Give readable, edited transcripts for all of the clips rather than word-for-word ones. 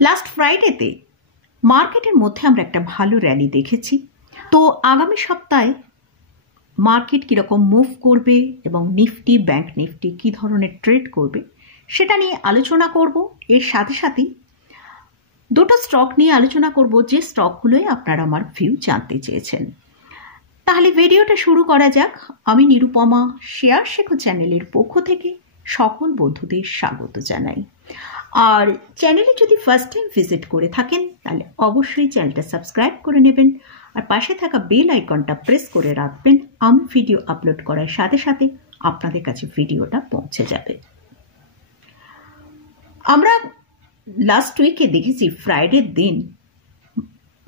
Last ফ্রাইডেতে মার্কেটের মধ্যে আমরা একটা ভালো র্যালি দেখেছি। তো আগামী সপ্তাহে মার্কেট কীরকম মুভ করবে এবং নিফটি ব্যাংক নিফটি কী ধরনের ট্রেড করবে সেটা নিয়ে আলোচনা করব। এর সাথে সাথেই দুটো স্টক নিয়ে আলোচনা করব, যে স্টকগুলোই আপনারা আমার ভিউ জানতে চেয়েছেন। তাহলে ভিডিওটা শুরু করা যাক। আমি নিরুপমা শেয়ার শেখো চ্যানেলের পক্ষ থেকে সকল বন্ধুদের স্বাগত জানাই। আর চ্যানেলে যদি ফার্স্ট টাইম ভিজিট করে থাকেন তাহলে অবশ্যই চ্যানেলটা সাবস্ক্রাইব করে নেবেন আর পাশে থাকা বেল আইকনটা প্রেস করে রাখবেন। আমি ভিডিও আপলোড করার সাথে সাথে আপনাদের কাছে ভিডিওটা পৌঁছে যাবে। আমরা লাস্ট উইকে দেখেছি ফ্রাইডের দিন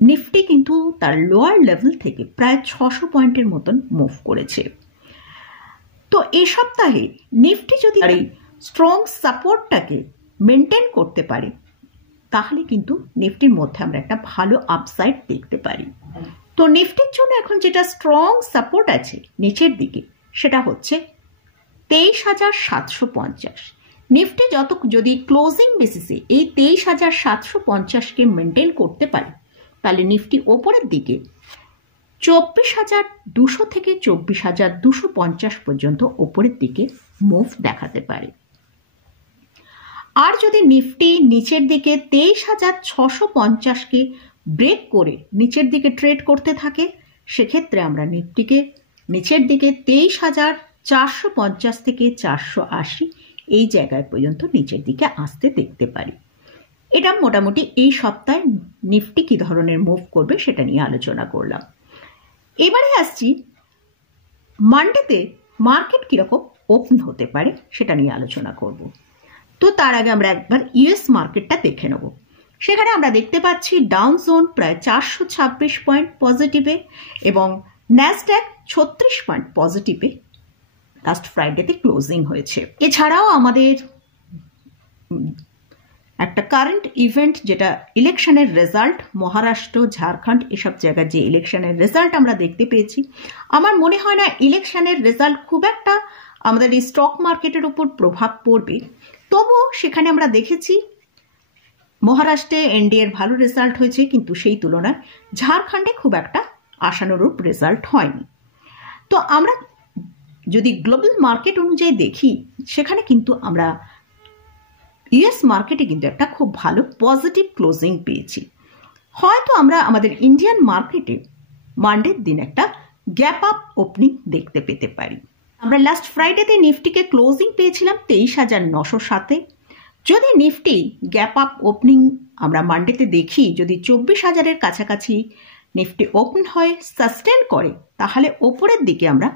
নিফটি কিন্তু তার লোয়ার লেভেল থেকে প্রায় 600 পয়েন্টের মতন মুভ করেছে। তো এই সপ্তাহে নিফটি যদি এই স্ট্রং সাপোর্টটাকে মেনটেন করতে পারে তাহলে কিন্তু নিফটির মধ্যে আমরা একটা ভালো আপসাইড দেখতে পারি। তো নিফটির জন্য এখন যেটা স্ট্রং সাপোর্ট আছে নিচের দিকে সেটা হচ্ছে 23,750। নিফটি যদি ক্লোজিং বেসিসে এই 23,750কে মেনটেন করতে পারে তাহলে নিফটি ওপরের দিকে 24,200 থেকে 24,250 পর্যন্ত ওপরের দিকে মুভ দেখাতে পারে। আর যদি নিফটি নিচের দিকে 23,650কে ব্রেক করে নিচের দিকে ট্রেড করতে থাকে সেক্ষেত্রে আমরা নিফটিকে নিচের দিকে 23,450 থেকে 480 এই জায়গায় পর্যন্ত নিচের দিকে আসতে দেখতে পারি। এটা মোটামুটি এই সপ্তাহে নিফটি কী ধরনের মুভ করবে সেটা নিয়ে আলোচনা করলাম। এবারে আসছি মানডেতে মার্কেট কীরকম ওপেন হতে পারে সেটা নিয়ে আলোচনা করব। তো তার আগে আমরা একবার ইউএস মার্কেটটা দেখে নেব। সেখানে আমরা দেখতে পাচ্ছি ডাউন জোন প্রায় 426 পয়েন্ট পজিটিভে এবং ন্যাসড্যাক 36 পয়েন্ট পজিটিভে লাস্ট ফ্রাইডেতে ক্লোজিং হয়েছে। এছাড়াও আমাদের একটা কারেন্ট ইভেন্ট যেটা ইলেকশনের রেজাল্ট, মহারাষ্ট্র ঝাড়খণ্ড এসব জায়গায় যে ইলেকশনের রেজাল্ট আমরা দেখতে পেয়েছি, আমার মনে হয় না ইলেকশনের রেজাল্ট খুব একটা আমাদের এই স্টক মার্কেটের উপর প্রভাব পড়বে। তবুও সেখানে আমরা দেখেছি মহারাষ্ট্রে এনডিএর ভালো রেজাল্ট হয়েছে, কিন্তু সেই তুলনায় ঝাড়খণ্ডে খুব একটা আশানুরূপ রেজাল্ট হয়নি। তো আমরা যদি গ্লোবাল মার্কেট অনুযায়ী দেখি সেখানে কিন্তু আমরা ইউএস মার্কেটে কিন্তু একটা খুব ভালো পজিটিভ ক্লোজিং পেয়েছি। হয়তো আমরা আমাদের ইন্ডিয়ান মার্কেটে মানডের দিন একটা গ্যাপ আপ ওপেনিং দেখতে পেতে পারি। আমরা লাস্ট ফ্রাইডেতে নিফটিকে ক্লোজিং পেয়েছিলাম 23,907-এ। যদি নিফটি গ্যাপ আপ ওপেনিং আমরা মানডেতে দেখি, যদি 24,000-এর কাছাকাছি নিফটি ওপেন হয় সাস্টেন করে তাহলে ওপরের দিকে আমরা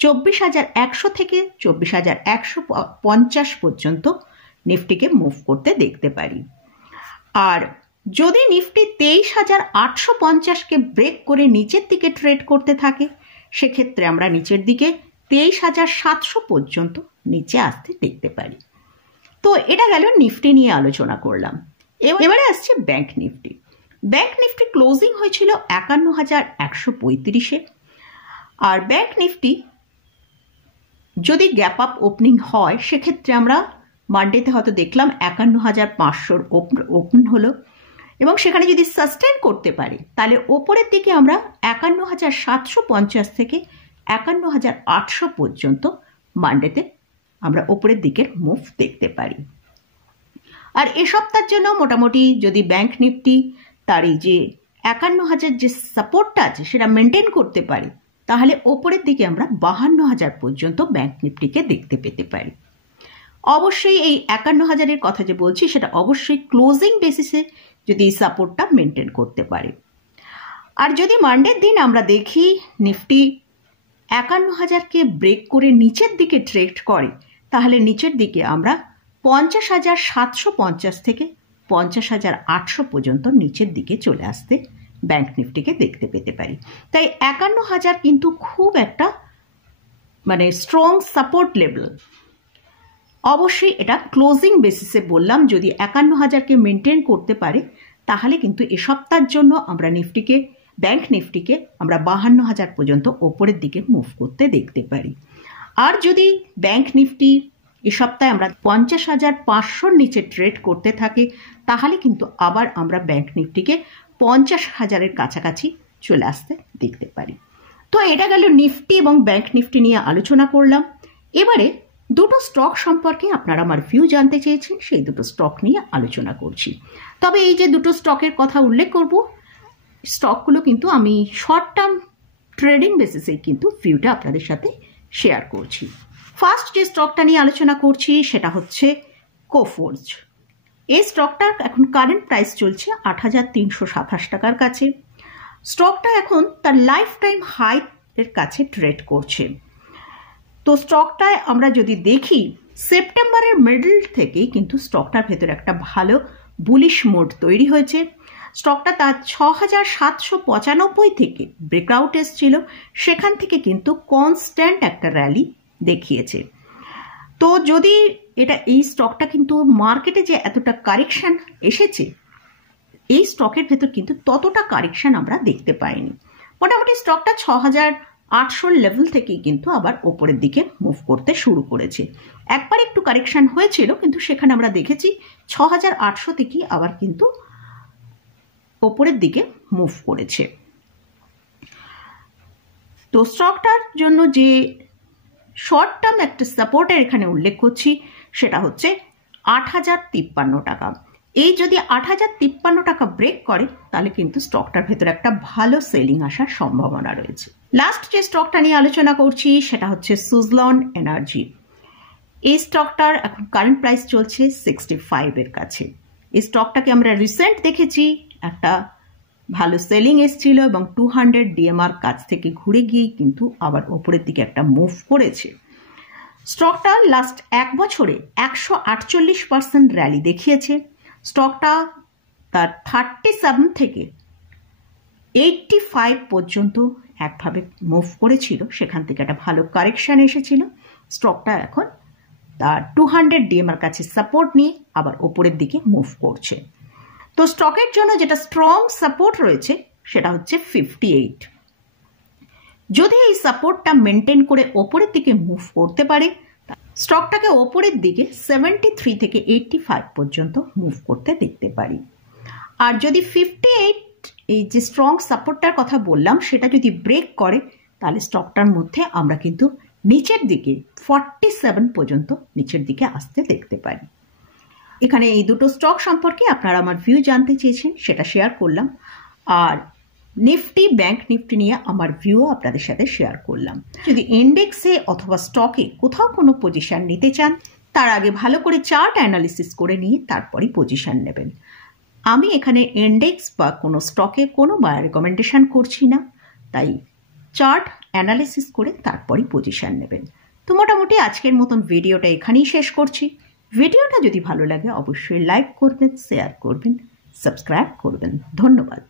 24,100 থেকে 24,150 পর্যন্ত নিফটিকে মুভ করতে দেখতে পারি। আর যদি নিফটি 23,850কে ব্রেক করে নিচের দিকে ট্রেড করতে থাকে সেক্ষেত্রে আমরা নিচের দিকে 23,700 পর্যন্ত নিচে আসতে দেখতে পারি। তো এটা গেল নিফটি নিয়ে আলোচনা করলাম। এবারে আসছে bank Nifty. Bank Nifty closing হয়েছিল 51,135-এ। আর ব্যাংক নিফটি যদি গ্যাপ আপ ওপেনিং হয় সেক্ষেত্রে আমরা মানডেতে হয়তো দেখলাম 51,500 ওপেন হলো এবং সেখানে যদি সাস্টেন করতে পারে তাহলে ওপরের দিকে আমরা 51,750 থেকে 51,800 পর্যন্ত মানডেতে আমরা ওপরের দিকের মুভ দেখতে পারি। আর এ সপ্তাহের জন্য মোটামুটি যদি ব্যাংক নিফটি তার এই যে 51,000 যে সাপোর্টটা আছে সেটা মেনটেন করতে পারে তাহলে ওপরের দিকে আমরা 52,000 পর্যন্ত ব্যাংক নিফটিকে দেখতে পেতে পারি। অবশ্যই এই 51,000-এর কথা যে বলছি সেটা অবশ্যই ক্লোজিং বেসিসে যদি এই সাপোর্টটা মেনটেন করতে পারে। আর যদি মানডের দিন আমরা দেখি নিফটি 51,000-কে ব্রেক করে নিচের দিকে ট্রেড করে তাহলে নিচের দিকে আমরা 50,750 থেকে 50,800 পর্যন্ত নিচের দিকে চলে আসতে ব্যাংক নিফটিকে দেখতে পেতে পারি। তাই 51,000 কিন্তু খুব একটা স্ট্রং সাপোর্ট লেভেল। অবশ্যই এটা ক্লোজিং বেসিসে বললাম, যদি 51,000-কে মেনটেন করতে পারে তাহলে কিন্তু এ সপ্তাহের জন্য আমরা ব্যাংক নিফটিকে আমরা 52,000 পর্যন্ত ওপরের দিকে মুভ করতে দেখতে পারি। আর যদি ব্যাংক নিফটি এ সপ্তাহে আমরা 50,500 নিচে ট্রেড করতে থাকি, তাহলে কিন্তু আবার আমরা ব্যাংক নিফটিকে 50,000-এর কাছাকাছি চলে আসতে দেখতে পারি। তো এটা গেল নিফটি এবং ব্যাংক নিফটি নিয়ে আলোচনা করলাম। এবারে দুটো স্টক সম্পর্কে আপনারা আমার ভিউ জানতে চেয়েছেন, সেই দুটো স্টক নিয়ে আলোচনা করছি। তবে এই যে দুটো স্টকের কথা উল্লেখ করব, স্টকগুলো কিন্তু আমি শর্ট টার্ম ট্রেডিং বেসিসে কিন্তু ভিউটা আপনাদের সাথে শেয়ার করছি। ফার্স্ট যে স্টকটা নিয়ে আলোচনা করছি সেটা হচ্ছে কোফোর্জ। এই স্টকটার এখন কারেন্ট প্রাইস চলছে 8,327 টাকার কাছে। স্টকটা এখন তার লাইফ টাইম হাই এর কাছে ট্রেড করছে। তো স্টকটায় আমরা যদি দেখি, সেপ্টেম্বরের মিডল থেকেই কিন্তু স্টকটার ভেতরে একটা ভালো বুলিশ মোড তৈরি হয়েছে। স্টকটা তার 6,795 থেকে ব্রেকআউট এসেছিল, সেখান থেকে কিন্তু কনস্ট্যান্ট একটা র্যালি দেখিয়েছে। তো যদি এই স্টকটা কিন্তু মার্কেটে যে এতটা কারেকশন এসেছে, এই স্টকের ভেতর কিন্তু ততটা কারেকশন আমরা দেখতে পাইনি। মোটামুটি স্টকটা 6,800 লেভেল থেকেই কিন্তু আবার ওপরের দিকে মুভ করতে শুরু করেছে। একবার একটু কারেকশন হয়েছিল, কিন্তু সেখানে আমরা দেখেছি 6,800 থেকেই আবার কিন্তু ওপরের দিকে মুভ করেছে। তো স্টকটার জন্য যে শর্ট টার্ম একটা সাপোর্টের এখানে উল্লেখ করছি, সেটা হচ্ছে 8,053 টাকা। এই যদি 8,053 টাকা ব্রেক করে, তাহলে কিন্তু স্টকটার ভেতরে একটা ভালো সেলিং আসার সম্ভাবনা রয়েছে। লাস্ট যে স্টকটা নিয়ে আলোচনা করছি সেটা হচ্ছে সুজলন এনার্জি। এই স্টকটার এখন কারেন্ট প্রাইস চলছে 65 এর কাছে। এই স্টকটাকে আমরা রিসেন্ট দেখেছি একটা ভালো সেলিং এসছিল এবং 200 ডিএমআর কাছ থেকে ঘুরে গিয়ে কিন্তু আবার ওপরের দিকে একটা মুভ করেছে। স্টকটা লাস্ট এক বছরে 148% র্যালি দেখিয়েছে। স্টকটা তার 37 থেকে 85 পর্যন্ত একভাবে মুভ করেছিল, সেখান থেকে একটা ভালো কারেকশন এসেছিল। স্টকটা এখন তার 200 ডিএমআর কাছে সাপোর্ট নিয়ে আবার ওপরের দিকে মুভ করছে। তো স্টকের জন্য যেটা স্ট্রং সাপোর্ট রয়েছে সেটা হচ্ছে 58। যদি এই সাপোর্টটা মেনটেন করে ওপরের দিকে মুভ করতে পারে, স্টকটাকে ওপরের দিকে 73 থেকে 85 পর্যন্ত মুভ করতে দেখতে পারি। আর যদি 58 এই যে স্ট্রং সাপোর্টটার কথা বললাম সেটা যদি ব্রেক করে, তাহলে স্টকটার মধ্যে আমরা কিন্তু নিচের দিকে 47 পর্যন্ত নিচের দিকে আসতে দেখতে পারি। এখানে এই দুটো স্টক সম্পর্কে আপনারা আমার ভিউ জানতে চেয়েছেন, সেটা শেয়ার করলাম। আর নিফটি ব্যাংক নিফটি নিয়ে আমার ভিউ আপনাদের সাথে শেয়ার করলাম। যদি ইন্ডেক্সে অথবা স্টকে কোথাও কোনো পজিশন নিতে চান, তার আগে ভালো করে চার্ট অ্যানালিসিস করে নিয়ে তারপরই পজিশন নেবেন। আমি এখানে ইন্ডেক্স বা কোনো স্টকে কোনো বায়ার রেকমেন্ডেশন করছি না, তাই চার্ট অ্যানালিসিস করে তারপরই পজিশন নেবেন। তো মোটামুটি আজকের মতন ভিডিওটা এখানেই শেষ করছি। ভিডিওটা যদি ভালো লাগে অবশ্যই লাইক করবেন, শেয়ার করবেন, সাবস্ক্রাইব করবেন। ধন্যবাদ।